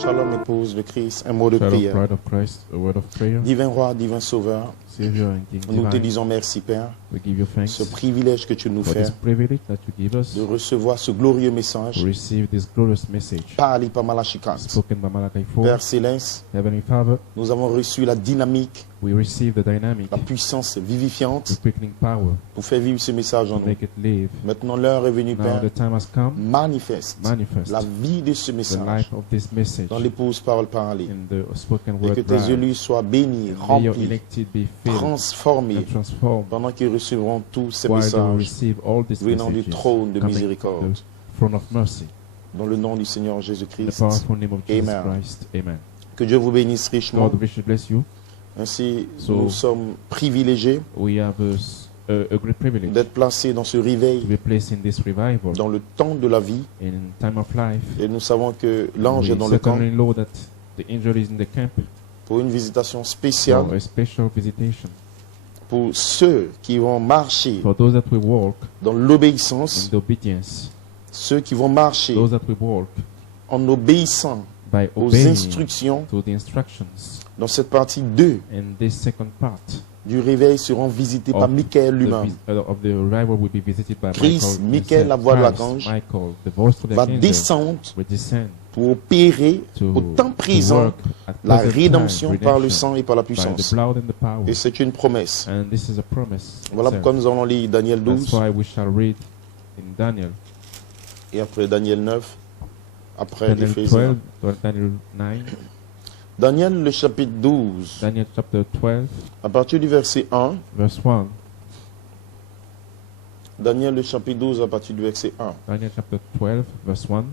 Shalom, épouse de Christ, un mot de Shalom, prière. bride of Christ, a word of prayer. Divin roi, divin sauveur, Savior and King nous te divine, disons merci, Père, we give you thanks ce privilège que tu nous for fais this privilege that you give us de recevoir ce glorieux to message receive this glorious message par les Malachikas. spoken by Malachi 4. Père Céleste, Heavenly Father, nous avons reçu la dynamique, we receive the dynamic, la puissance the vivifiante quickening power pour faire vivre ce message en to nous. make it live. Maintenant, l'heure est venue, Now Père. the time has come, Manifeste manifest la vie de ce the message life of this message dans l'épouse parole parlée. in the spoken Et word que tes bride. élus soient bénis, May your remplis, elected be filled transformés and transformed pendant qu'ils recevront tous ces while they will messages receive all these venant du messages trône de coming from miséricorde. the throne of mercy. Dans le nom du Seigneur In the Jésus-Christ. powerful name of Jesus Amen. Christ. Amen. Que Dieu vous bénisse richement. God richly bless you. Ainsi, So- nous sommes privilégiés We have a great privilege d'être placés dans ce to réveil, be placed in this revival dans le temps de la vie. in time of life. Et nous savons que l'ange We est dans le camp certainly know that the angel is in the camp pour une visitation spéciale for a special visitation pour ceux qui vont marcher for those that will walk dans in l'obéissance, the obedience, ceux qui vont marcher those that will walk en obéissant by aux obeying instructions. to the instructions. Dans cette partie 2 And this second part du réveil seront visités par Michael lui-même. of the revival will be visited by Christ, Michael. Michael, la voix de Christ, l'archange, Michael, the voice of the Va archangel, descendre will descend pour opérer to, au temps to présent work at la present rédemption time, par le redemption sang et par la by the puissance. blood and the power. Et c'est une promesse. And this is a promise. Voilà itself. pourquoi nous allons lire Daniel That's 12 why we shall read in Daniel, et après Daniel 9, après Daniel Éphésiens. 12, Daniel 9, Daniel le chapitre 12, Daniel chapter 12, à partir du verset 1. verse 1. Daniel le chapitre 12 à partir du verset 1. Daniel chapter 12, verse 1.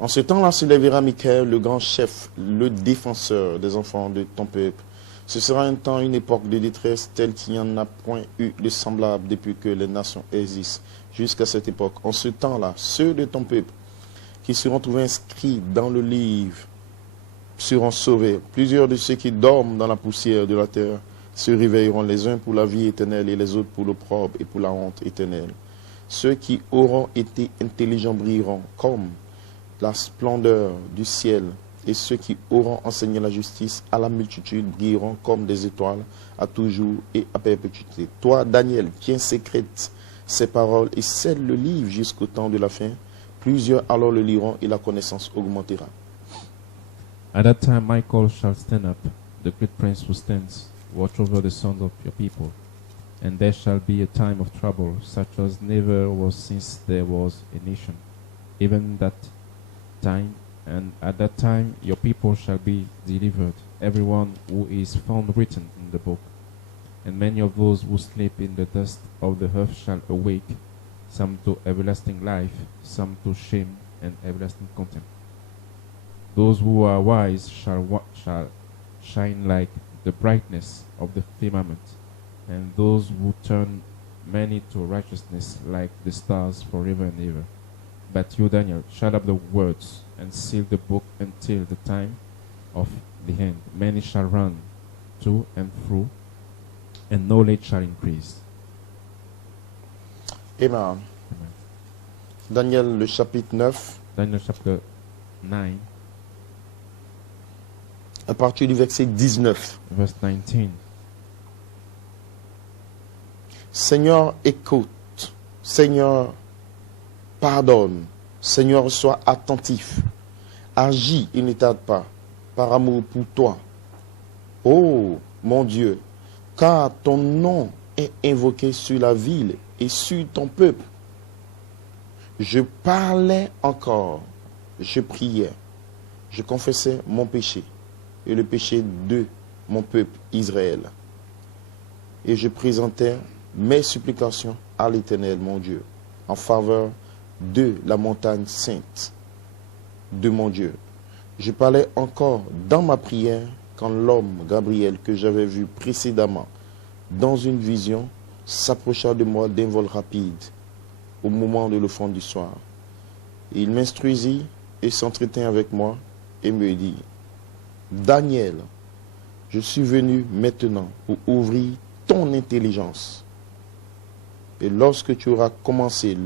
En ce temps-là se lèvera Michael, le grand chef, le défenseur des enfants de ton peuple. Ce sera un temps, une époque de détresse telle qu'il n'y en a point eu de semblable depuis que les nations existent jusqu'à cette époque. En ce temps-là, ceux de ton peuple qui seront trouvés inscrits dans le livre seront sauvés. Plusieurs de ceux qui dorment dans la poussière de la terre se réveilleront, les uns pour la vie éternelle et les autres pour l'opprobre et pour la honte éternelle. Ceux qui auront été intelligents brilleront comme la splendeur du ciel, et ceux qui auront enseigné la justice à la multitude brilleront comme des étoiles à toujours et à perpétuité. Toi, Daniel, tiens secrète ces paroles et scelle le livre jusqu'au temps de la fin. Plusieurs alors le liront et la connaissance augmentera. At that time Michael shall stand up, the great prince who stands, watch over the sons of your people. And there shall be a time of trouble, such as never was since there was a nation. Even that time, and at that time your people shall be delivered, everyone who is found written in the book. And many of those who sleep in the dust of the earth shall awake, some to everlasting life, some to shame and everlasting contempt. Those who are wise shall shine like the brightness of the firmament, and those who turn many to righteousness like the stars forever and ever. But you, Daniel, shut up the words and seal the book until the time of the end. Many shall run to and fro, and knowledge shall increase. Amen. Daniel le chapitre 9, Daniel chapter 9, à partir du verset 19. verse 19. Seigneur, écoute. Seigneur, pardonne. Seigneur, sois attentif. Agis et ne tarde pas, par amour pour toi. Oh, mon Dieu, car ton nom est invoqué sur la ville et sur ton peuple. Je parlais encore, je priais, je confessais mon péché et le péché de mon peuple Israël. Et je présentais mes supplications à l'Éternel, mon Dieu, en faveur de la montagne sainte de mon Dieu. Je parlais encore dans ma prière quand l'homme Gabriel que j'avais vu précédemment dans une vision s'approcha de moi d'un vol rapide au moment de l'offrande du soir. Et il m'instruisit et s'entretint avec moi et me dit: Daniel, je suis venu maintenant pour ouvrir ton intelligence. Et lorsque tu as commencé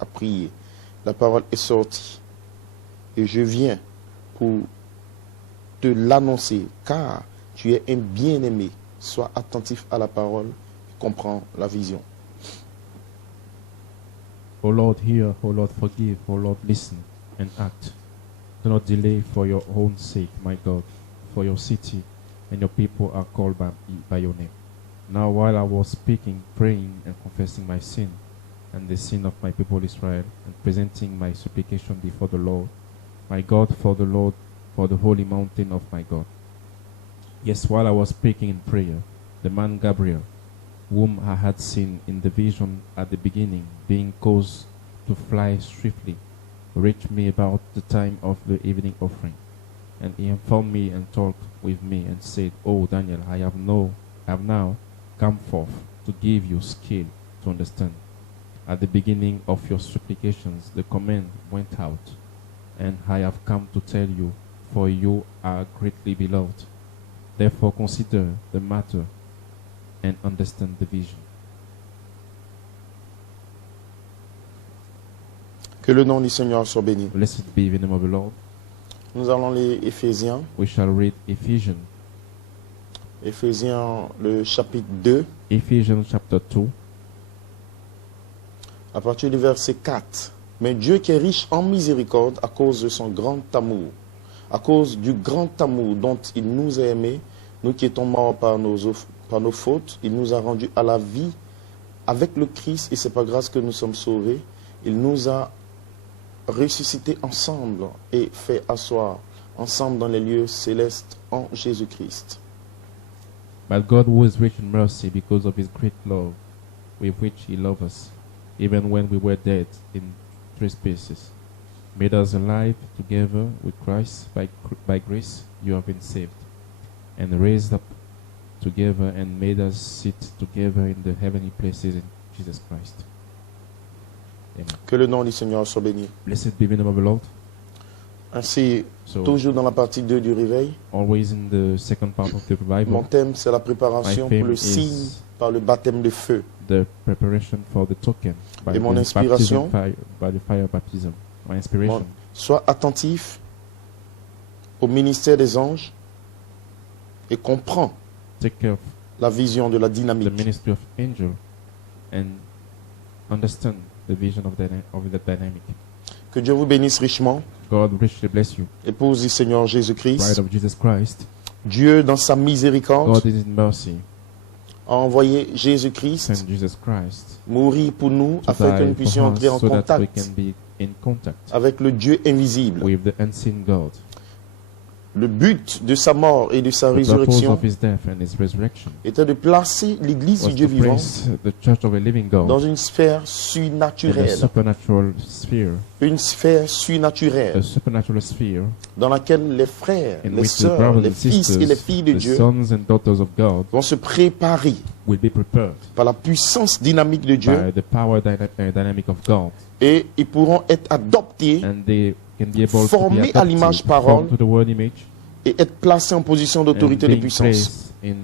à prier la parole est sortie. Et je viens pour te l'annoncer, car tu es un bien-aimé. Sois attentif à la parole et comprends la vision. O Lord, hear, O Lord, forgive, O Lord, listen and act. Do not delay for your own sake, my God, for your city and your people are called by your name. Now while I was speaking, praying and confessing my sin and the sin of my people Israel, and presenting my supplication before the Lord, my God, for the holy mountain of my God. Yes, while I was speaking in prayer, the man Gabriel, whom I had seen in the vision at the beginning, being caused to fly swiftly, reached me about the time of the evening offering. And he informed me and talked with me and said, "Oh Daniel, I have now come forth to give you skill to understand. At the beginning of your supplications, the command went out, and I have come to tell you, for you are greatly beloved. Therefore consider the matter and understand the vision." Que le nom du Seigneur soit béni. Blessed be the name of the Lord. Nous allons lire Éphésiens. We shall read Ephesians. Éphésiens, le chapitre 2, Ephesians chapter 2, à partir du verset 4. Mais Dieu qui est riche en miséricorde à cause de son grand amour, à cause du grand amour dont il nous a aimés, nous qui étions morts par nos fautes, il nous a rendus à la vie avec le Christ, et c'est par grâce que nous sommes sauvés. Il nous a ressuscités ensemble et fait asseoir ensemble dans les lieux célestes en Jésus-Christ. but God, who is rich in mercy because of his great love with which he loved us, even when we were dead in trespasses, made us alive together with Christ. By grace you have been saved, and raised up together and made us sit together in the heavenly places in Jesus Christ. Amen. Que le nom du Seigneur soit béni. Blessed be the name of the Lord. Ainsi, So, toujours dans la partie 2 du réveil, always in the second part of the mon revival, thème c'est la préparation My pour theme le is signe par le baptême de feu. the preparation for the token by Et mon the inspiration? by the fire baptism. My inspiration. Sois attentif au ministère des anges et comprends Take care of la vision de la the dynamique. ministry of angel and understand the vision of the dynamic. Que Dieu vous bénisse richement. God richly bless you. Épouse du Seigneur Bride Jésus-Christ, of Jesus Christ. Dieu dans sa miséricorde God is in mercy. a envoyé Jésus-Christ Send Jesus Christ mourir pour nous to afin que nous die puissions for entrer en us so that we contact can be in contact avec le Dieu invisible. with the unseen God. Le but de sa mort et de sa The purpose résurrection of his death and his resurrection était de placer l'Église was du Dieu to vivant place the church of a living God dans une sphère in a surnaturelle. supernatural sphere, Une sphère surnaturelle a supernatural sphere dans laquelle les frères, in les which the sœurs, brothers les and fils et les sisters, filles de the Dieu sons and daughters of God, vont se préparer will be prepared par la puissance dynamique de Dieu by the power dynamic of God, et ils pourront être adoptés and they can be able to Formés be à l'image adopted, parole, formed to the word image, et être placés en position and d'autorité et de being puissance. placed in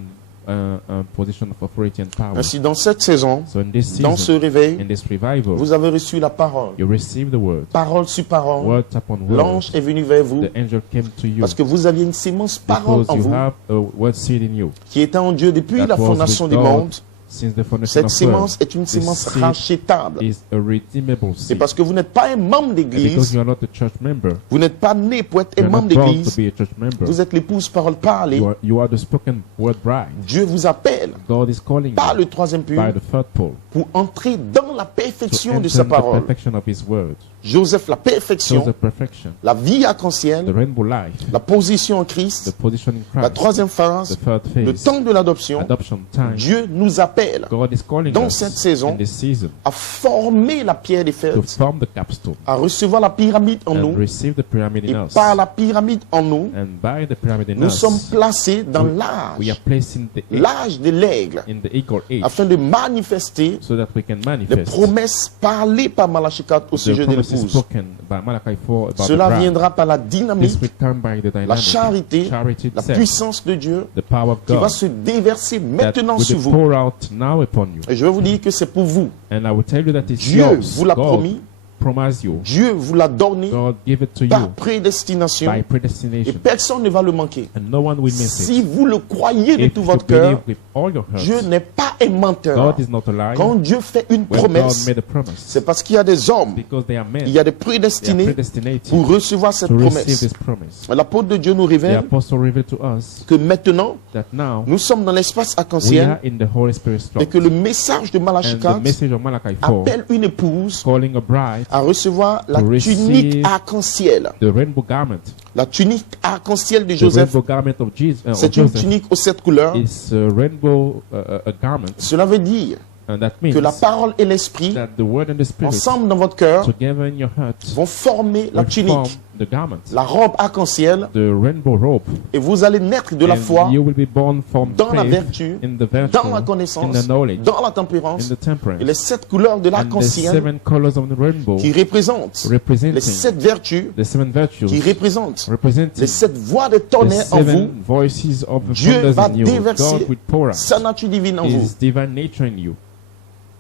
a position of authority and power. Ainsi, dans cette saison, So in this dans ce season, réveil, in this revival, vous avez reçu la parole. you receive the word, Parole sur parole, word upon word. l'ange est venu vers vous The angel came to you parce que vous aviez une sémence parole because en you vous have a word seed in you. qui était en Dieu depuis That la was fondation with du God monde. since the foundation Cette of sémence world. est une This sémence seed rachetable. is a redeemable Et seed. parce que vous n'êtes pas un membre And because d'église, you are not a church member, vous n'êtes pas né pour être un you are membre not born to d'église, be a church member. vous êtes l'épouse parole parlée. You are the spoken word bride. Dieu vous appelle God is calling par you le troisième by pur the third pole pour entrer dans la to perfection de enter sa the parole. perfection of His word. Joseph, la Shows the perfection, perfection, la vie the arc-en-ciel, rainbow life, la position en the Christ, position in la Christ, troisième the phase, third le phase, temps de l'adoption. adoption time. Dieu nous appelle God is calling dans us cette saison in this season à former la pierre des to fêtes, form the capstone à recevoir la pyramide en and nous, receive the pyramid et in us. par la pyramide en nous, And by the pyramid in nous sommes us, placés dans we l'âge, are placed in the l'âge de l'aigle, in the eagle age, afin de manifester so that we can les manifest promesses parlées par Malachi 4 au the sujet de promises l'épouse. spoken by Malachi 4 about Cela the bride. viendra par la This dynamique, will come by the la dynamic, charité, charity la itself, puissance de Dieu the power of qui va God se déverser that maintenant will sur be vous. poured out now upon you. Et je vais vous dire que c'est pour vous. And I will tell you that it's Dieu yours. vous l'a God promis promised you. Dieu vous l'a donné God give it to par you prédestination by et predestination, personne ne va le manquer. and no one will miss Si it. vous le croyez de If tout you votre believe cœur, with all your Dieu heart, n'est pas un menteur. God is not a liar. Quand Dieu fait une When God promesse, made a promise, c'est parce qu'il y a des hommes, because they are men, il y a des they are prédestinés predestinated pour recevoir cette to receive promesse. this promise. L'apôtre de Dieu nous The révèle apostle revealed to us que maintenant, that now nous sommes dans l'espace we arc-en-ciel are in the Holy Spirit et slot, que le message de Malachie and the 4 message of Malachi 4 appelle une épouse calling a bride à recevoir la to tunique receive arc-en-ciel. the rainbow garment. La tunique arc-en-ciel de The Joseph, rainbow garment of c'est une Joseph tunique aux 7 couleurs. is a rainbow a garment, Cela veut dire and that means que la parole et l'esprit, that the word and the spirit ensemble dans votre cœur, together in your heart vont former la will form tunique, the garment, la robe arc-en-ciel, the rainbow robe, et vous allez naître de la and foi you will be born from dans la faith, vertu, in the virtue, dans la in connaissance, the knowledge, dans la in tempérance. the temperance, Et les 7 couleurs de and the l'arc-en-ciel 7 colors of the rainbow qui représentent les representing 7 vertus, the 7 virtues, qui représentent representing les 7 voix de the tonnerre en 7 vous, voices of the Dieu thunders va in you. déverser God will pour out sa nature divine en vous. His divine nature in you.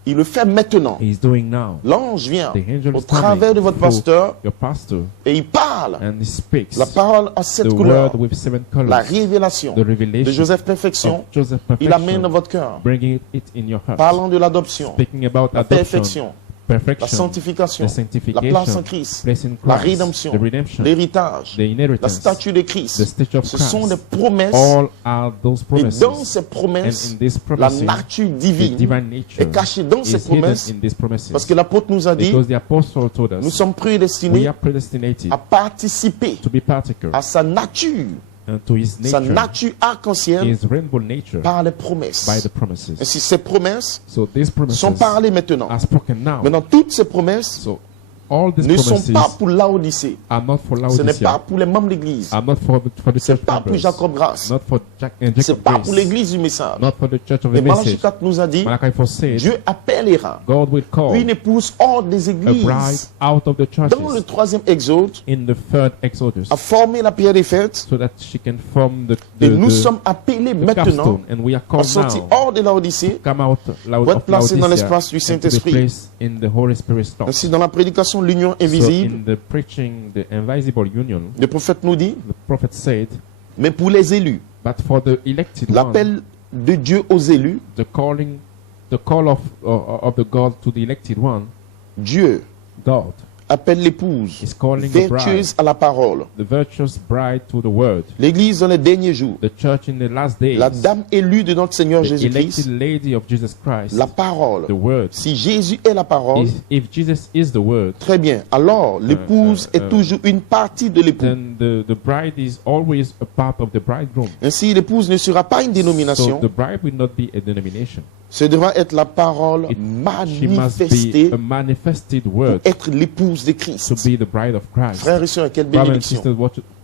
Il le fait maintenant. He is doing now. L'ange vient The angel au is coming travers de votre through pasteur your pastor, et il parle and he speaks la parole à 7 the couleurs, word with 7 la colors, révélation the revelation de Joseph Perfection. of Joseph Il amène dans perfection, votre cœur, bringing it in your heart, parlant de l'adoption, speaking about la adoption, perfection, la perfection, sanctification, the la sanctification, place en Christ, place in la Christ, rédemption, the redemption, l'héritage, the la inheritance, statue de the Christ. statue of Ce sont des Christ. promesses All are those et dans promises, ces and promesses, in these la promises, nature the divine divine nature est cachée dans ces is hidden promesses in these promises. parce que l'apôtre nous a dit, Because the apostle told nous us sommes we prédestinés are predestinated à participer to be partaker à sa nature, and to his sa nature, nature arc-en-ciel his rainbow nature, par les by promesses. the promises. Ainsi, ces promesses So these promises sont parlées maintenant. are spoken now. Maintenant, toutes ces promesses So all these ne sont promises pas pour Laodicée. are not for Ce n'est pas Laodicea, pour les membres de l'Église. are not for the Ce n'est church pas pour members, Jacob Grace. not for Ce n'est Jacob pas pour Grace, l'Église du message. not for the church of Et the Malachie message. 4 nous a dit, Malachi 4 said, Dieu appellera God will call une épouse hors des a bride églises. out of the Dans le churches 3e exode, in the third Exodus, à former la pierre des fêtes. so that she can form Et nous the sommes appelés maintenant capstone, and we are à called sortir now hors de Laodicée, come out pour être placés dans Laodicea l'espace du and to be Saint-Esprit. placed in the Holy Spirit slot. Ainsi, dans la prédication de l'union So invisible, in the preaching the invisible union, le prophète nous dit, the prophet said, mais pour les élus, but for the elected one, l'appel de Dieu aux élus, the call of the God to the elected one, Dieu God appelle l'épouse is calling a bride, vertueuse à la parole. the virtuous bride to the word. L'Église dans les derniers jours, The church in the last days, la dame élue de notre Seigneur the Jésus-Christ, elected lady of Jesus Christ, la parole. the word. Si Jésus est la parole, If Jesus is the word, très bien. Alors, l'épouse est toujours une partie de l'époux. then the bride is always a part of the bridegroom. Ainsi, l'épouse ne sera pas une So dénomination. the bride will not be a denomination. Ce devra être la parole She must manifestée be a manifested pour word être l'épouse de to Christ. be the bride of Christ. Frères et sœurs, quelle Brothers and bénédiction. sisters,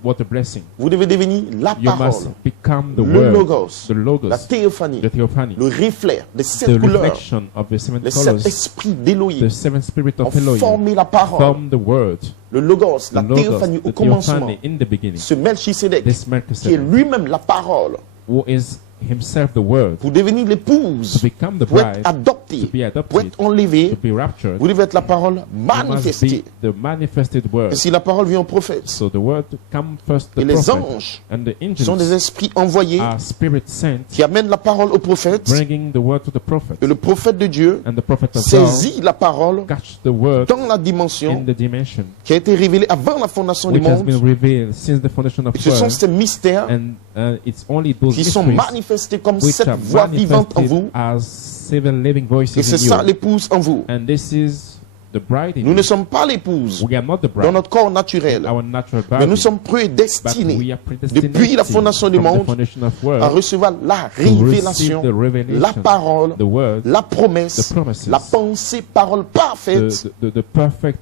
what a blessing. Vous devez devenir la You parole, must become the le word, logos, the logos, la théophanie, the theophany, le reflet des the 7 couleurs, reflection of the 7 les 7 colors, esprits d'Élohim the 7 spirit ont of Elohim, formé la parole, from the word, le logos, the la logos, théophanie au the commencement. theophany in the beginning. Ce Melchisédek, This qui est Melchizedek, lui-même la parole, who is himself the word, pour devenir to l'épouse, become the pour être bride, adopté, to be pour adopted, être enlevé, to be raptured, vous devez être la parole you must manifestée. be the manifested word. Et si la parole vient au prophète, So the word come first the et les prophet, anges and the sont des angels esprits envoyés are spirit sent, qui amènent la parole au prophète, bringing the word to the prophet, et le prophète de Dieu and the prophet of God saisit la parole catch the word dans la in dimension the dimension qui a été révélée avant la fondation du which has been monde. revealed since the foundation of Et ce sont world, ces mystères and it's only those qui sont mysteries manifestés comme which cette are voix vivante en manifested vous. as 7 living voices Et c'est in ça you, l'épouse en vous. and this is the bride in Nous ne you. sommes pas l'épouse We are not the dans bride, notre corps naturel, our natural mais body, nous sommes but we prédestinés are predestinated depuis la fondation du from the monde foundation of à world recevoir la to receive révélation, the revelation, la parole, the word, la promesse, the promises, la pensée, parole parfaite. the perfect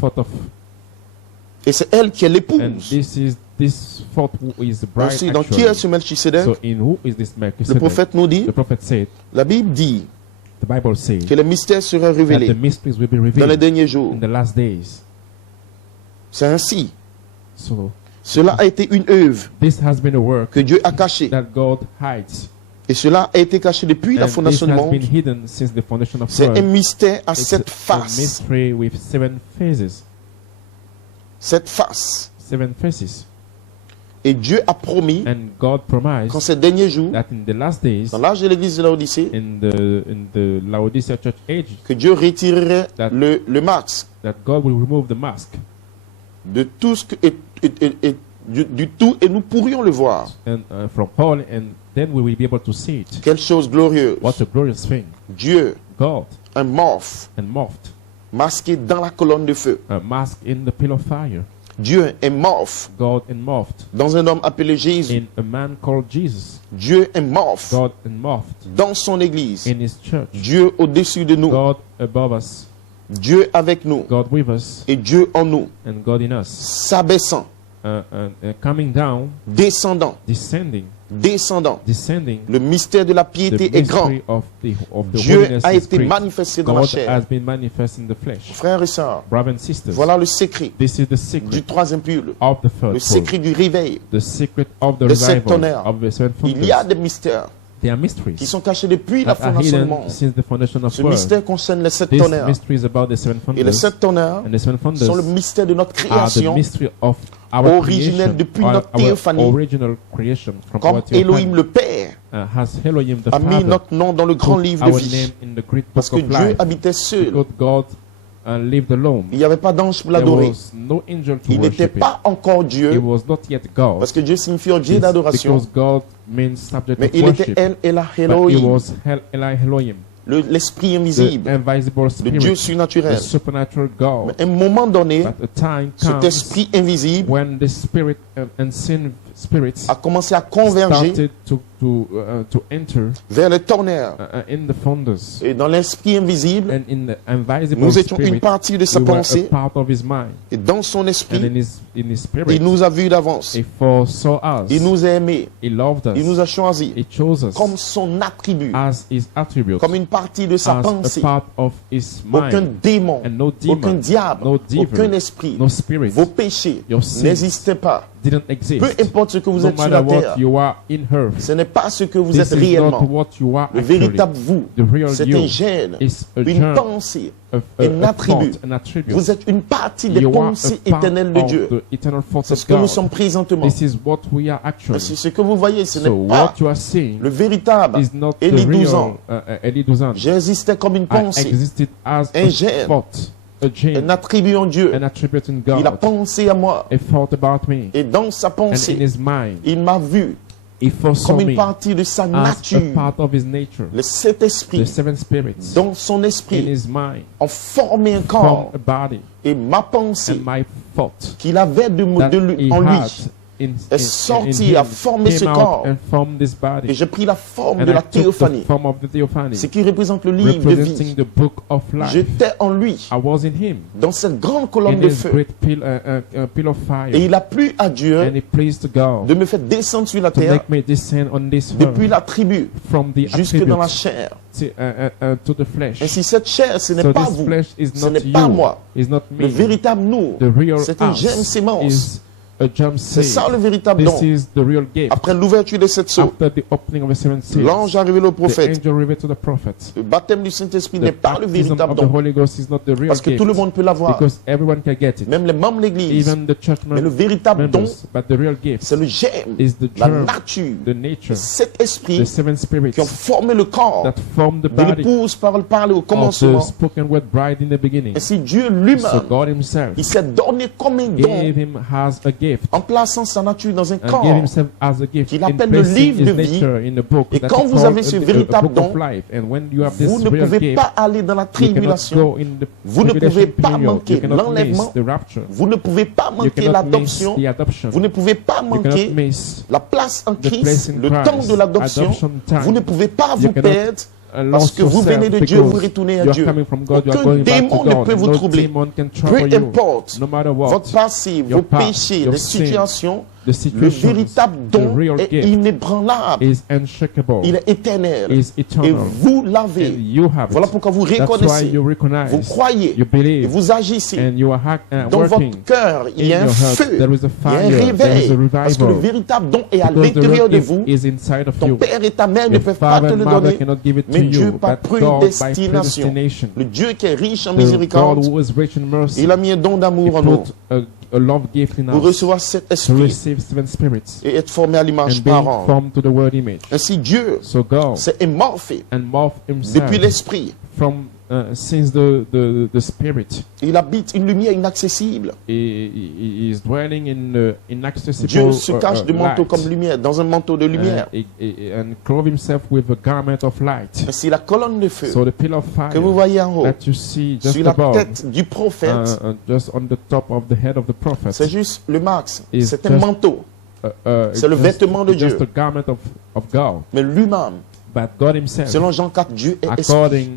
thought of, Et c'est elle qui est and l'épouse. this thought who is the bride Ainsi, dans qui est ce actually. Melchisédek? So in who is this Le Melchizedek? prophète nous dit, The prophet said, la Bible dit the Bible says que les mystères seraient that the révélés mysteries will be dans les revealed derniers jours. in the last days. C'est ainsi. So Cela a été une œuvre this has been a work que Dieu a cachée. that God hides. Et cela a été caché depuis la And this fondation du has monde. been hidden since the foundation of C'est un world. mystère à It's sept a faces. mystery with 7 phases. 7 faces. 7 faces. Et Dieu a promis And God qu'en promised ces derniers jours, that in the last days, dans l'âge de l'église de l'Odyssée, in the Laodicea church age, que Dieu retirerait That- le masque that God will remove the mask de tout ce que et du tout, et nous pourrions le voir. and from Paul, and then we will be able to see it. Quelle chose glorieuse. What a glorious thing! Dieu, God un morphe, and morphed, masqué dans la colonne de feu. a mask in the pillar of fire. Dieu est morphe God and morphed dans un homme appelé Jésus. in a man called Jesus. Dieu est morphe God and morphed dans son église. in His church. Dieu au-dessus de nous. God above us, Dieu avec nous. God with us, Et Dieu en nous. and God in us. S'abaissant, Coming down, descendant, descending, descendant. Le mystère de la The piété est grand. mystery of the Dieu holiness a is été great. manifesté dans la God chair. has been manifest in the flesh. Frères et sœurs, Brothers and sisters, voilà le secret this is the du secret troisième pull, of the le third pull, secret du réveil. the secret of the de sept revival tonnerres. of the seven Il y a thunders. des mystères There are qui mysteries sont cachés depuis la that are fondation du hidden monde. since the foundation of Ce the world. mystère concerne les 7 This tonnerres. mystery is about the seven Et les thunders, 7 tonnerres and the seven sont le thunders mystère de notre are the création, mystery of our originel creation, depuis our notre théophanie. original creation from comme our Elohim theophany. le Père Has Elohim the a mis Father notre nom dans le grand put livre de our vie. name in the great Parce book que of Dieu life, habitait seul. because God lived alone. Il n'y avait pas d'ange pour There l'adorer. was no angel to Il n'était worship him. pas encore He Dieu, was not yet God. parce que Dieu signifie Dieu It's d'adoration. because God means subject Mais of il était worship. El Elah But he Elohim, was Eli Elohim, l'esprit the invisible, invisible le Dieu spirit, the surnaturel. supernatural God. Mais à un moment donné, But a time cet comes esprit invisible when the spirit and sin spirits a commencé à converger started to enter vers les tonnerres. in the thunders, Et dans l'esprit invisible, and in the invisible nous étions une spirit, partie de sa we were a pensée. part of his mind, Et dans son and esprit, in his spirit, il nous a vus d'avance. he foresaw us, Il nous a aimés. he loved Il nous us, a choisis he chose us comme son attribut, as his attributes, comme une partie de sa as pensée. a part of his Aucun mind, démon, and no aucun demon, diable, no devil, aucun esprit, no spirit vos péchés your sins n'existaient pas. didn't exist. Peu importe ce que vous No êtes sur matter la what terre, you are in earth, ce n'est pas ce que vous this êtes is not réellement. what you are Le actually. véritable vous, The real c'est you un gène, is a une germ, pensée, a un attribut. thought, an attribute. Vous êtes une partie des You are pensées a part éternelles de of Dieu. the eternal thoughts C'est ce of que nous God. sommes présentement. This is what we are actually. C'est ce que vous voyez, ce So n'est pas what you are seeing le véritable is not the Élie 12 real ans. Eli 12 ans. J'existais comme une I pensée, existed as Un a gène. thought, a un gene, attribut en Dieu. an attribute in Il a God, pensé à moi. a thought about me, Et dans sa and in pensée, his mind, il m'a vu he foresaw comme une me partie de sa as a nature. part of his nature. Le Saint-Esprit, The seven spirits dans son in esprit, his mind ont formé un form corps. a body, Et ma pensée and my thought qu'il avait that he en had lui in sorti, him a formé ce came out corps. and formed this Et body. j'ai pris la forme And de I la took théophanie, the form of the theophany, ce qui représente le livre de representing vie. the book of life. J'étais en lui, I was in him, dans cette grande colonne in de this feu. great pillar of fire, Et il a plu à Dieu and it pleased God de me faire descendre sur la to terre make me descend on this depuis earth la tribu from the jusque dans la attributes chair. to the flesh. Ainsi, cette chair, ce n'est So pas this vous, flesh is ce not n'est pas you, moi. is not Le me. véritable nous, The real c'est un germe us sémence. is a germ C'est seed. ça le véritable This don. is the real gift. Après l'ouverture de cette sceaux, After the opening of the seven seals, l'ange a révélé au the prophète. angel revealed to the prophet. Le baptême du Saint-Esprit The n'est pas le baptism véritable of the don. Holy Ghost is not the real Parce que gift, tout le monde peut l'avoir. because everyone can get it, Même les membres de l'Église. even the church Mais le véritable don, members. But the real gift c'est le germe, is the la germ, nature, the nature, cet esprit the seven spirits qui ont formé le corps that form the de body l'épouse par le parler au of the commencement. spoken word bride in the beginning. Et si Dieu So lui-même, God himself il s'est donné comme un don gave him as a gift, en plaçant sa nature dans un and corps. gave himself as a gift, qu'il in appelle le placing livre de his vie. nature in the book Et that quand he vous called avez ce a véritable book of don, life. And when you have this Vous ne real pouvez gift, pas aller dans la you cannot tribulation. go in the Vous ne pouvez tribulation pas period. manquer You cannot miss l'enlèvement. the rapture. Vous ne pouvez pas You manquer cannot miss l'adoption. the adoption. Vous ne pouvez pas You cannot manquer miss la place en the place Christ, in le Christ, temps de l'adoption. adoption time. Vous ne pouvez pas You vous cannot perdre parce lost que vous yourself venez de Dieu, because vous retournez à you are Dieu. coming from God, you are Aucun going back to démon ne God, peut and vous no troubler. demon can trouble Peu you. importe No matter what, votre passé, your vos past, péchés, your les sin, situations, Le situations, véritable the don real est gift inébranlable. is unshakable, Il est éternel. is Et eternal, vous and l'avez. you have Voilà it. pourquoi vous That's why reconnaissez, you vous recognize, croyez, you et believe, vous agissez. and you are Dans working votre cœur, il y in a un your heart. feu, There is a il y a un fire, there is réveil. a Parce que le revival. véritable don est à Because the l'intérieur real de gift vous. is inside of Ton you. père et ta mère ne Your peuvent pas te father le and mother donner, cannot give it to mais Dieu you, par but God by prédestination. predestination. Le Dieu qui est riche en The God miséricorde, who is rich in mercy, il a mis un don He d'amour en nous put a love gift in pour us recevoir cet to esprit receive seven spirits et être formé à l'image and being parent. formed to the word image. Ainsi Dieu So God s'est émorphé and morph depuis Himself l'esprit. from since the spirit. Il habite une lumière inaccessible. He is dwelling in inaccessible Dieu se cache de manteau light, comme lumière, dans un manteau de lumière. and clothe Himself with a garment of light. Ainsi la colonne de feu So the pillar of que vous fire voyez en haut, that you see just sur la above, tête du prophète, just on the top of the head of the prophet, c'est juste le max. Is C'est un just- manteau. it's c'est le just- vêtement de it's just Dieu. a garment of God. Mais lui-même, But God Himself, selon Jean 4, Dieu est esprit. according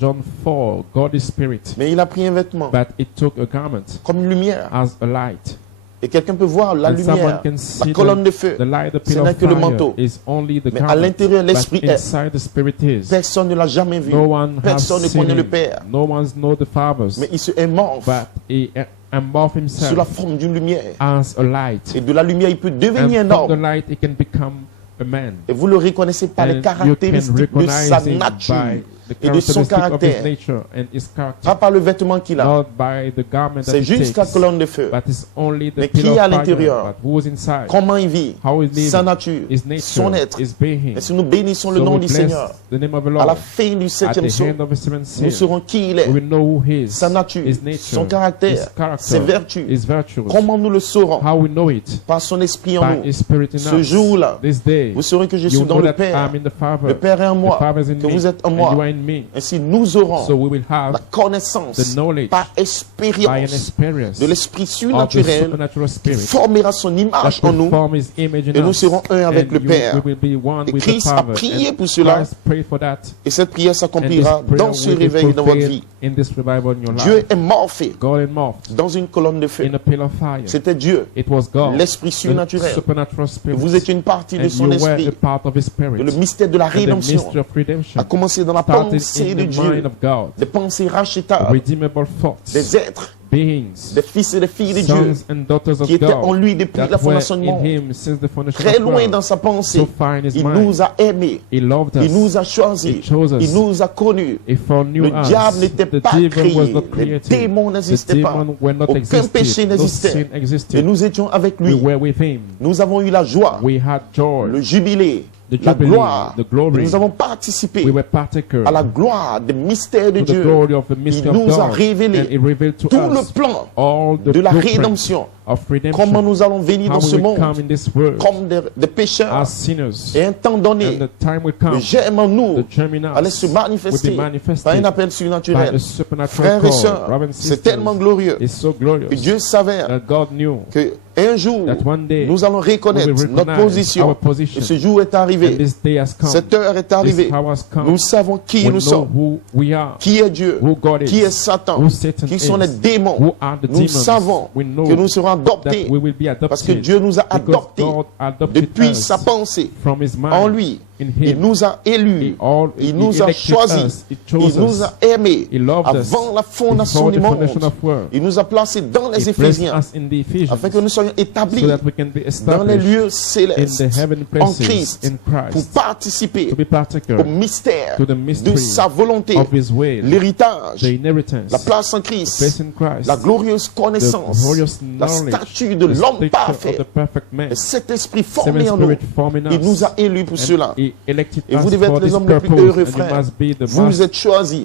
John 4, God is spirit. Mais il a pris un vêtement But it took a garment comme une lumière. as a light. Et quelqu'un peut voir la And someone lumière, can la see colonne de feu. the light, the Ce pillar n'est of que le fire manteau. is only the Mais à garment. l'intérieur, l'esprit But est. inside the spirit is. Personne ne l'a jamais vu. No one has Personne ne seen connaît le him. Père. No one knows the fathers. Mais il se émorphe But he embarked sous la himself forme d'une lumière. as a light. Et de la lumière, il peut devenir And un from the homme. light he can become a man. Et vous le reconnaissez par les And you can caractéristiques de recognize sa him nature by the et de son characteristic of his caractère. nature and his character. Pas par le vêtement qu'il a. Not by the garment that C'est he juste la takes, colonne de feu. but it's only the Mais qui pillar est à of fire. l'intérieur? But who is inside? Comment il vit, How is living? sa nature, His nature, son être. his being. Et si nous bénissons le So nom we du bless Seigneur, the name of the à Lord. la fin du At septième the saut, end of the seventh nous seal, saurons qui il we est, will know who he is, sa nature, his nature, son caractère, his character, ses vertus. his virtues. Comment nous le saurons? How we know it? Par son esprit en By nous. His Spirit in Ce us. jour-là, This day, vous saurez que je you suis dans know le that Père. I'm in the Father. Le Père est en The moi, Father is in que me, vous êtes en and you are moi. in me. Ainsi, nous aurons So we will have la connaissance the knowledge par by an expérience experience de l'esprit of the surnaturel supernatural qui Spirit formera son that image en will nous. form His image in Et nous us. serons un avec And le Père. we will be one Et with the Christ a Father. prié And pour cela. Christ prayed for that. Et cette prière And this s'accomplira prayer dans ce will be réveil dans votre fulfilled vie. in this revival in your Dieu life. est morphé God is morphed dans une colonne de feu. in a pillar of fire. C'était Dieu, It was God, l'esprit the surnaturel. supernatural Et Spirit. vous étiez une partie de And son you were a esprit. part of His Spirit. Et le mystère de la And the rédemption mystery of redemption a commencé dans la started pensée in de the Dieu. mind of God. Des pensées rachetables, Redeemable thoughts, des êtres, beings, des fils et des filles de Dieu sons and daughters of qui étaient en God lui depuis la that were fondation du in monde. Him since the foundation Très of loin the dans world. sa pensée, So far in His il mind, nous a aimés, He loved il us. nous a choisis, He chose us. il nous a connus. He foreknew Le us. diable n'était The pas devil was créé, not les created. démons The n'existaient pas, demons were not aucun péché existed. No n'existait. sin Et existed. nous étions avec We lui. were with Him. Nous avons eu la joie, We had joy, le jubilé, the la jubilee, gloire. the glory. Et nous avons participé We were partakers à la gloire des mystères de to the Dieu. glory of the Il mystery of nous a God. révélé And He revealed to tout le us plan all the de la blueprint rédemption. of redemption. Comment nous allons venir How dans ce we will come monde in this world comme des pécheurs. as sinners. Et un temps donné, And the time will le come, germe en nous the germ in allait us se will manifester be par un manifested appel by surnaturel. the supernatural Frères et call. sœurs, Brothers and c'est sisters, tellement glorieux it's so que glorious Dieu savait that God knew que un jour, that one day nous allons reconnaître we will notre recognize position. our position. Et ce jour est And arrivé. this day has come. Cette heure est This arrivée. hour has come. Nous savons qui We nous know sommes, who we are, qui est Dieu, who God is, qui est Satan, who Satan qui sont is, les démons. who are the Nous demons. savons We know que nous serons that adoptés we will be adopted parce que Dieu nous a because adoptés God adopted depuis us sa pensée from His mind en lui. in Il Him. nous a élus, il nous a elected choisis, us. He il chose nous us. a aimés He loved us avant la fondation before du the monde. foundation of world. Il nous a placés dans les He placed Éphésiens us in the Ephesians afin que nous soyons établis so that we can be dans les established lieux in célestes the heavenly en places Christ in pour Christ participer to be partaker au mystère to the de mystery sa volonté, of His will, l'héritage, the inheritance, la place en the Christ, place in Christ, la glorieuse the connaissance, glorious la knowledge, statue de the l'homme stature parfait. of the perfect man, Et cet esprit seven formé en nous, spirit forming us. il nous a élus pour And cela. He elected Et us vous devez for être les this hommes les plus purpose, heureux, and you frères. must be the Vous most êtes choisis.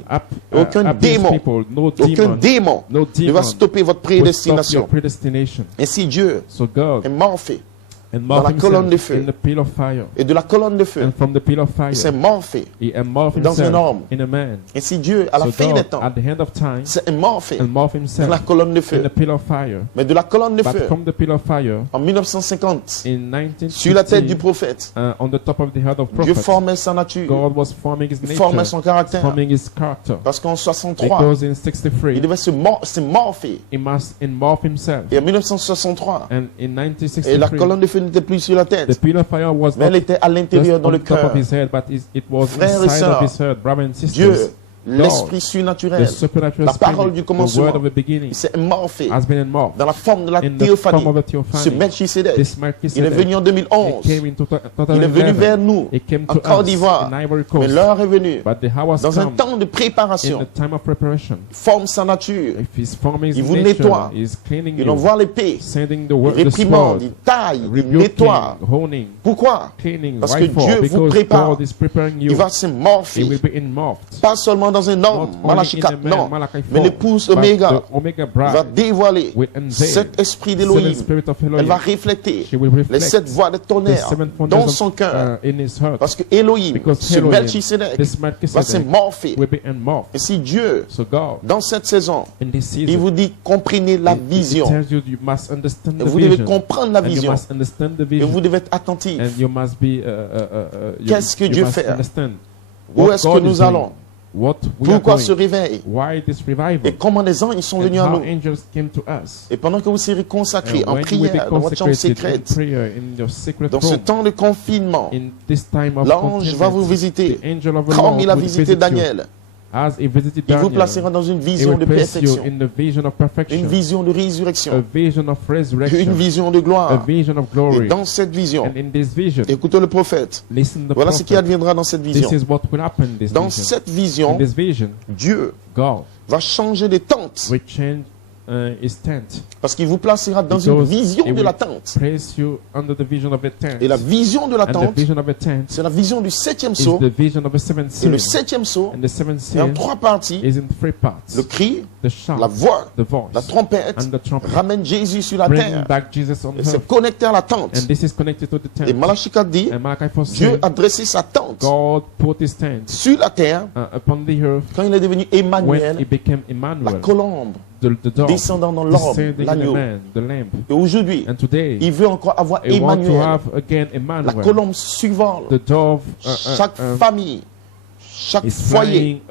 Aucun happiest démon, people. No aucun demon démon no ne va demon stopper votre will stop your prédestination. predestination. Et si Dieu So God est morphé and dans la morphed colonne de himself feu. in the pillar of fire. Et de la colonne de feu, And from the pillar of il s'est fire, morphé he morphed dans un himself homme. in a man. Et si Dieu, à la So fin des God, temps, at the end of time, s'est morphé and morphed dans himself la colonne de in feu, the pillar of fire. mais de la colonne de But feu, from the pillar of fire, en 1950, in sur la tête du 1950, prophète, on the top of the head of Dieu prophet, formait sa nature, God was forming his il formait nature, son caractère. forming his character. Parce qu'en 63, Because in il 63, devait se morpher. he must morph himself. Et en 1963, And in et la 1963, colonne de feu n'était plus sur la the tête, pillar of fire was mais elle not était à just l'intérieur dans on le top cœur. of his head, but it was Frères et inside sœurs, of his head. Brothers and Dieu, sisters, l'esprit the surnaturel, supernatural la parole spirit, du the commencement, word of the beginning, il s'est morphé has been morphed dans la forme de la in the théophanie. form of a Ce theophany. Melchisedec, This il est Melchizedek, venu en he 2011. came in Il est venu vers 2011. nous He came en to Côte us d'Ivoire. in Ivory Mais Coast. l'heure est venue. But the hour has Dans un come temps de in préparation, the time of preparation. il forme sa nature. If he's forming his Il vous nature, nettoie. he's cleaning Il you, envoie l'épée. sending the Il word, the réprimande, sword, il taille, il rebuking, nettoie. honing, Pourquoi? cleaning. Parce Why que for? Dieu vous Because prépare. God is preparing you. Il va se He morpher. will be morphed. Pas seulement dans un Not homme, Malachi only in 4, a man, non. Malachi 4, Mais l'épouse but Oméga the Omega va bride dévoiler will unveil cet esprit seven d'Élohim. spirit of Elle Elohim. va refléter She will les reflect 7 voix de the tonnerre seven dans thunders son cœur. in his heart. Parce que Elohim, Because ce Elohim, Melchisedec, this va se Melchizedek morpher. will be morphed. Et si Dieu, So God, dans cette saison, in this il season, vous dit comprenez la He vision, tells you you must understand et the vous devez vision. comprendre la And you vision, must understand the et vision. vous devez être attentif. And you must be. Qu'est-ce que Dieu must fait? understand Où what est-ce que God nous is doing, allons? what we are Pourquoi going, ce réveil? why this revival, Et comment les anges sont and venus à how nous? angels came to us. Et pendant que vous serez consacrés And en when you will be prière dans votre chambre consecrated in secrète, prayer in your secret dans ce room, temps de confinement, in this time of l'ange va vous containment, visiter, the angel of the comme Lord il a will visité visit you. Daniel. As he visited Il vous Daniel, placera dans une he vision will de place you perfection, in the vision of une perfection, vision de a résurrection, vision of une resurrection, vision de a gloire. vision of Et glory. dans cette vision, And in this vision, écoutez le prophète, listen to the voilà ce qui prophet. adviendra dans cette vision. This is what will happen in this Dans vision. cette In vision, this vision, Dieu God va changer de tente will change his tent, parce qu'il vous placera dans une because vision he de will la tente. place you under the vision of a tent. Et la vision de la And the tente, vision of a tent c'est la vision du septième is sceau. the vision of a seventh Et le seal. septième sceau And the seventh est en seal 3 parties. is in 3 parts. Le cri, The shout, la voix, the voice, la trompette and the trumpet. ramène Jésus sur la Bringing terre. back Jesus on Et c'est earth. connecté à la tente. And this is connected to the Et tent. Malachi 4 dit, And Malachi 4 Dieu said, a dressé sa tente God put his tent sur la terre upon the earth quand il est devenu when he Emmanuel, became la Emmanuel, colombe the dove, descendant dans l'orbe, descending in the l'agneau. man, the lamb. Et aujourd'hui, And today, il veut encore avoir I want to Emmanuel, have again la Emmanuel, colombe survole the dove chaque famille, chaque is foyer. flying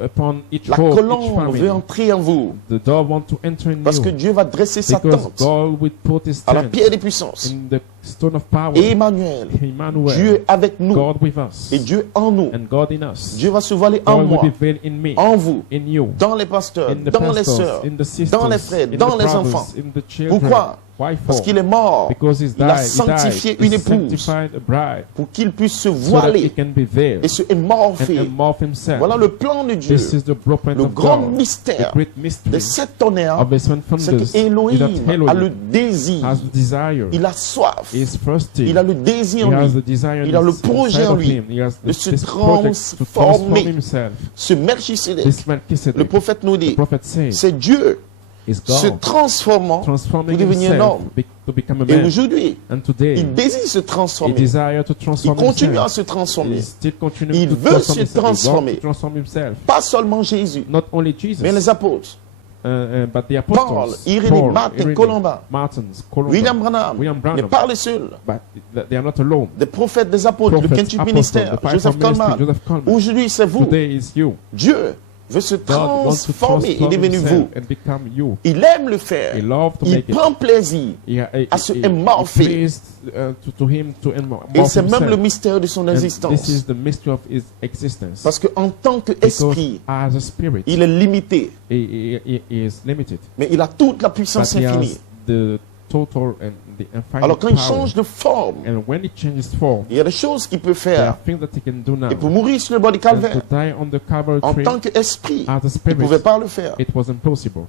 upon each La home, each colombe family. veut entrer en vous The dove want to enter in parce que you Dieu va dresser sa because tente God will put his à la tent pierre des puissances. in the stone of power. Et Emmanuel, Emmanuel, Dieu avec nous God with us, et Dieu en nous. and God in us. Dieu va se voiler en God moi, will be veiled in me, en vous, in you, dans les pasteurs, in the dans les pastors, sœurs, in the sisters, dans les frères, in dans the les brothers, enfants. in the children. Pourquoi? Why Parce for? qu'il est mort. Because he's Il a died, sanctifié he une died, he épouse sanctified a bride pour qu'il puisse se so that he voiler can be veiled et se and émorpher. morph himself. Voilà le plan de Dieu. This is the blueprint Le of grand God, the mystère great des mystery 7 tonnerres, of the seven c'est thunders is that qu'Élohim a le Elohim désir, has the desire, il a soif, he is thirsty, il a le désir he en has lui, the desire il a le inside projet en of lui him. He has de se this project to transform transformer. himself. Ce Melchisedec, This le Melchizedek, prophète nous the dit, prophet says, c'est Dieu is se God transformant transforming pour devenir un himself homme. to become a Et man. aujourd'hui, And today, il désire se he transformer. desire to Il transform continue à himself. se transformer. He still continuing Il to veut transform se himself. He transformer. wants to transform himself. Pas seulement Jésus, Not only Jesus, mais les apôtres. but the Paul, apostles, Irénée, Paul, Martin, Irénée, Colomba, Martins, Columba, William Branham, William n'est Branham, pas les seuls. but they are not alone. Des prophètes, des apôtres, le Prophets, quintuple apostles, ministère, the fivefold Joseph ministry, Coleman. Joseph Coleman. Aujourd'hui, c'est vous. Today is you. Dieu veut se God wants to transformer. Il est transform devenu himself vous. and become you. Il aime le faire. He loves to Il make it. prend plaisir. À se émorpher. To him to Et c'est himself. même le mystère de son And this existence. is the mystery of his existence. Parce qu'en tant Because qu'esprit, as a spirit, il est limité. he is limited. Mais il a toute la puissance But he infinie. has the total and the infinite Alors quand il power. change de forme, And when he changes form, il y a des choses qu'il peut there are faire. things that he can do now. Et pour mourir sur le bord du And calvaire, to die on the Calvary en tree, tant qu'esprit, as a il ne spirit, pouvait pas le faire. it was impossible.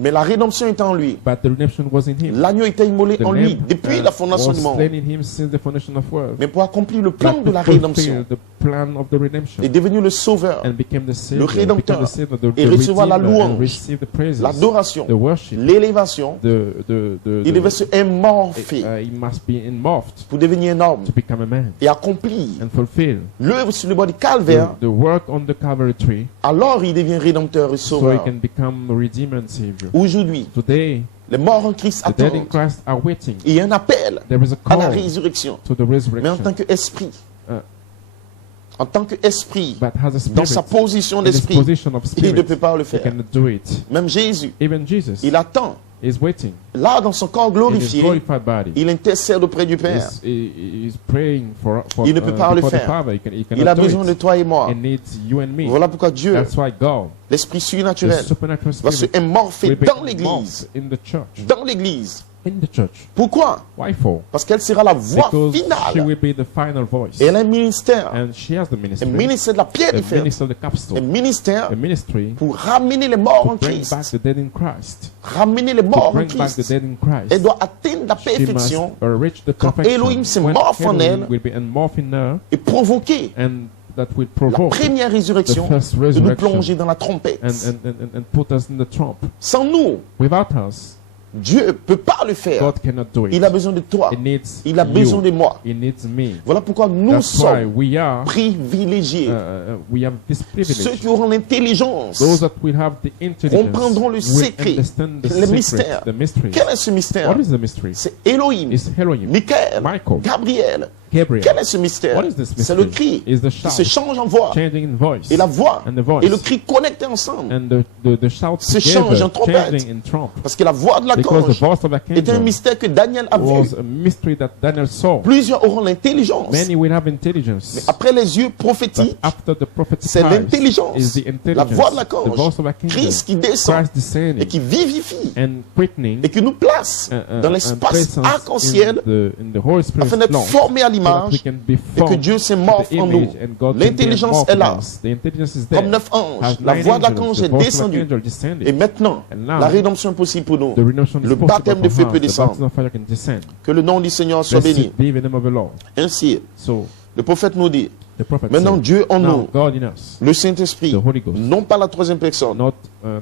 Mais la rédemption est en lui. But the redemption was in him. L'agneau était immolé The en lui lamb depuis la fondation was du monde. slain in him since the foundation of the world. Mais pour accomplir le plan But de la to fulfill rédemption, the plan of the redemption est devenu le sauveur, and became the Savior, Rédempteur, became the Savior, the et recevoir la Redeemer, and louange, receive the praises, l'adoration, the worship, l'élévation. Il devait se émorpher he must be morphed pour devenir un homme to become a man et accomplir and fulfill l'œuvre sur le bois du calvaire. the work on the Calvary tree, Alors il devient rédempteur et so he sauveur. can become a Redeemer and Savior. Aujourd'hui, Today, les morts en Christ the dead in attendent. Christ are waiting. Il y a un appel There is a à la call résurrection. to the Mais en resurrection, tant qu'esprit, Uh, en tant qu'esprit, but has a dans spirit, sa position in his d'esprit, position of il ne spirit, peut pas le he faire. cannot do it. Même Jésus, Even Jesus il attend. is waiting Là, dans son corps in his glorifié, glorified body. il intercède auprès du Père. He's praying for Il ne peut pas le before the faire. Father. He Il a cannot do besoin de it. toi et moi. It needs you and me. Voilà pourquoi Dieu, That's why God, l'esprit the surnaturel, supernatural va se spirit, émorpher will be dans l'Église. involved in the church. Dans l'Église. In the church. Pourquoi? Why for? Parce qu'elle sera la voix Because she finale. will be the final voice. Et elle a un ministère. And she has the Un ministry. ministère de la pierre The du fer. ministry of the Un capstone. ministère A ministry pour ramener les morts to en bring back Christ. the dead in Christ. Ramener les To morts en bring back the Christ. dead in Christ. Elle doit atteindre la She must perfection reach the Quand perfection. Elohim se When morphe en Elohim elle, will be morphed in her, et provoquer and that will la provoke première résurrection the first de nous resurrection plonger dans la trompette. and put us in the trump. Sans nous, Without us, Dieu ne peut pas le faire. God cannot do it. Il a besoin de toi. It needs Il a besoin de you. moi. It needs me. Voilà pourquoi nous That's why sommes we are privilégiés. we have this Ceux privilege. qui auront l'intelligence Those that will have the intelligence comprendront le will secret, understand the le secret, mystère. the mystery. Quel est ce mystère? What is the mystery? C'est Elohim, It's Elohim, Michael, Michael, Gabriel. Gabriel. Quel est ce mystère? What is this C'est le mystery? cri Is the qui shout se change en voix. changing in voice, Et la voix and the voice, et le cri connectés ensemble. and the shout se change together, en trompette. changing in trump. Parce que la voix de Because the l'archange voice of est un archangel mystère que Daniel a vu. was a mystery that Daniel saw. Plusieurs auront l'intelligence. Many will have Mais intelligence. après les yeux But prophétiques, after the prophetic c'est eyes l'intelligence, is the la voix de intelligence, the l'archange, voice of archangel, Christ qui descend Christ et descending qui vivifie and quickening et qui nous place dans and l'espace presence arc-en-ciel in the Holy Spirit's afin d'être law, formés à so that we l'image can be et que formed Dieu se to morphe the en nous. image and God can be L'intelligence morphed est in là. us. The intelligence is there. Comme 9 anges, As la 9 voix de angels, l'archange the est voice of descendue. archangel descended. Et maintenant, And now, la rédemption est possible pour nous. the redemption Le is possible baptême de for feu us. peut The descendre. baptism of fire can descend. Que le nom du Seigneur soit béni. Blessed be the name of the Lord. Ainsi, So le prophète nous dit, the prophet maintenant said, Dieu en now nous, God in us, le Saint-Esprit, the Holy Ghost, non pas la troisième personne. not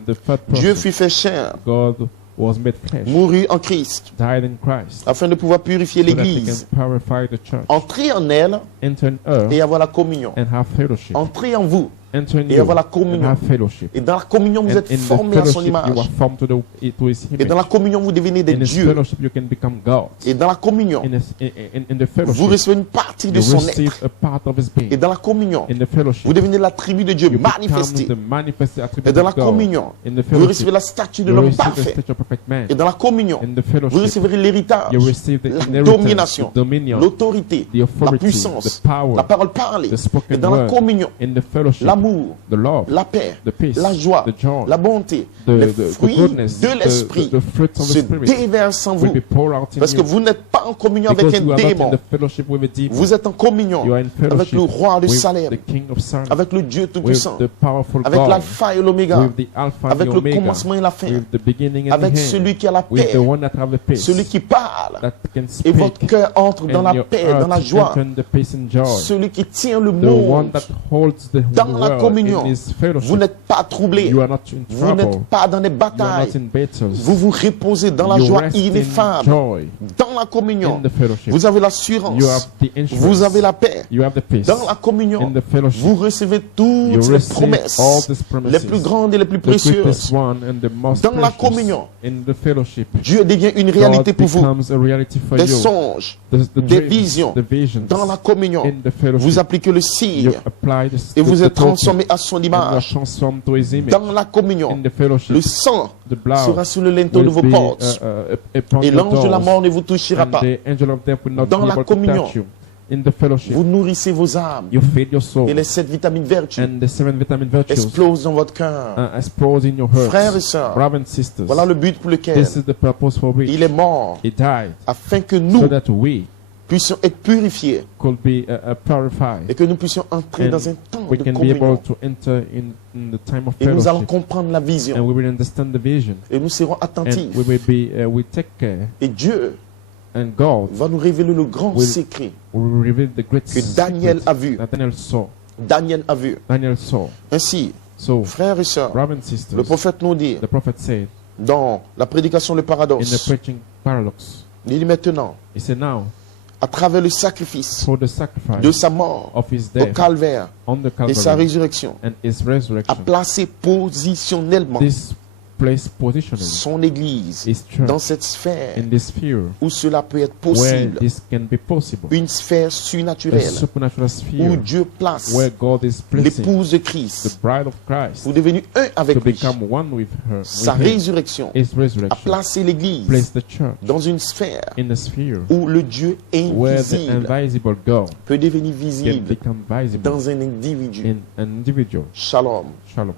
the third Dieu person. fut fait chair, God was made flesh, mourut en Christ, died in Christ, afin de pouvoir purifier so that he l'Église, can purify the church, entrer en elle enter in her, et avoir la communion. and have fellowship. Entrer en vous Enter in et you avoir la and communion. have fellowship. Et dans la communion, vous And êtes in the formés à son fellowship, you are image. formed to his Et dans la image. communion, vous devenez des In his dieux. fellowship, you can become God. Et dans la communion, In the vous fellowship, recevez une partie de you son receive être. a part of his Et being. dans la communion, In the fellowship, vous devenez la tribu de Dieu you become manifestée. the manifested attribute Et dans la of God. communion, In the vous fellowship, recevez la statue de you l'homme receive the parfait. stature of perfect man. Et dans la communion, In the vous fellowship, recevrez l'héritage, you receive the la inheritance, domination, the dominion, l'autorité, the la authority, puissance, the power, la parole parlée. the Et spoken dans la word. communion, In the fellowship, l'amour, the love, la paix, the peace, la joie, the joy, la bonté, les the fruits goodness, de l'esprit the fruits of the se Spirit déversent en will vous. be poured out in Parce que you. vous n'êtes pas en communion avec Because un you are not in démon. the fellowship with a demon. Vous êtes en communion You are in avec fellowship le roi de with Salem, the King of Salem, avec le Dieu with Tout-Puissant, the powerful avec God, l'alpha et l'oméga, with the Alpha and avec the le Omega, commencement et la fin, with the beginning and avec the celui end, qui a la with paix, the one that have the peace, celui qui parle, that can et speak, votre cœur entre dans and la your paix, heart dans la joie, enter in the peace and joy. celui qui tient le The one monde. that holds the Dans la world communion, in his Vous fellowship. n'êtes pas troublé, You are not in vous trouble. n'êtes pas dans des You are batailles, not in battles. vous vous reposez dans la You joie rest in ineffable, joy dans la communion. in the fellowship. Vous avez You have l'assurance, the insurance. vous avez la paix. You have the peace. Dans la communion, In the fellowship, vous recevez you toutes les receive all promesses, these promises. les plus grandes et les plus The greatest précieuses. one and the most Dans la precious. communion, In the fellowship, Dieu devient une réalité God pour vous. becomes a reality for Des you. songes, The des dreams, visions. the visions. Dans la communion, In the fellowship, vous appliquez le you signe apply et vous êtes token, transformé à son and you are image. transformed to his image. Dans la communion, In the fellowship, le sang the blood sera sur le linteau de will vos be portes upon et your l'ange de la doors, mort ne vous touchera and pas. the angel of death will not Dans be la able to communion, touch you. In the fellowship, Vous nourrissez vos âmes you feed your soul, et les 7 vitamines vertus and the 7 vitamin virtues explosent dans votre cœur. explode in your heart. Frères et sœurs, Brothers and sisters, voilà le but pour lequel this is the purpose for which il est mort, he died, afin que so nous that we puissions être purifiés could be purified, et que nous puissions entrer and dans un temps we de can be able communion. to enter in the time of Et nous allons fellowship, comprendre la and vision we will understand the vision, et nous serons and attentifs. we will be we take care, Et Dieu And God va nous révéler le grand will- secret will reveal the great que Daniel secret a vu. that Daniel saw. Daniel a vu. Daniel saw. Ainsi, So, frères et sœurs, brothers and le sisters, prophète nous dit the prophet said dans la prédication Le in the Paradoxe, preaching paradox, il dit maintenant, he said, now, à travers le sacrifice for the sacrifice de sa mort of his au death calvaire on the et sa Calvary résurrection, and his a resurrection, placé positionnellement this place positionally son Église his church dans cette sphère in this sphere où cela peut être where possible, this can be possible, une sphère a surnaturelle supernatural où sphere Dieu place where God is placing l'épouse de the Christ bride of Christ pour devenir un to avec lui. become one with her, Sa with him. résurrection His a resurrection placé l'Église place the church dans une sphère in a sphere où le Dieu where the invisible invisible God peut devenir can visible become visible dans un individu. in an individual. Shalom. Shalom.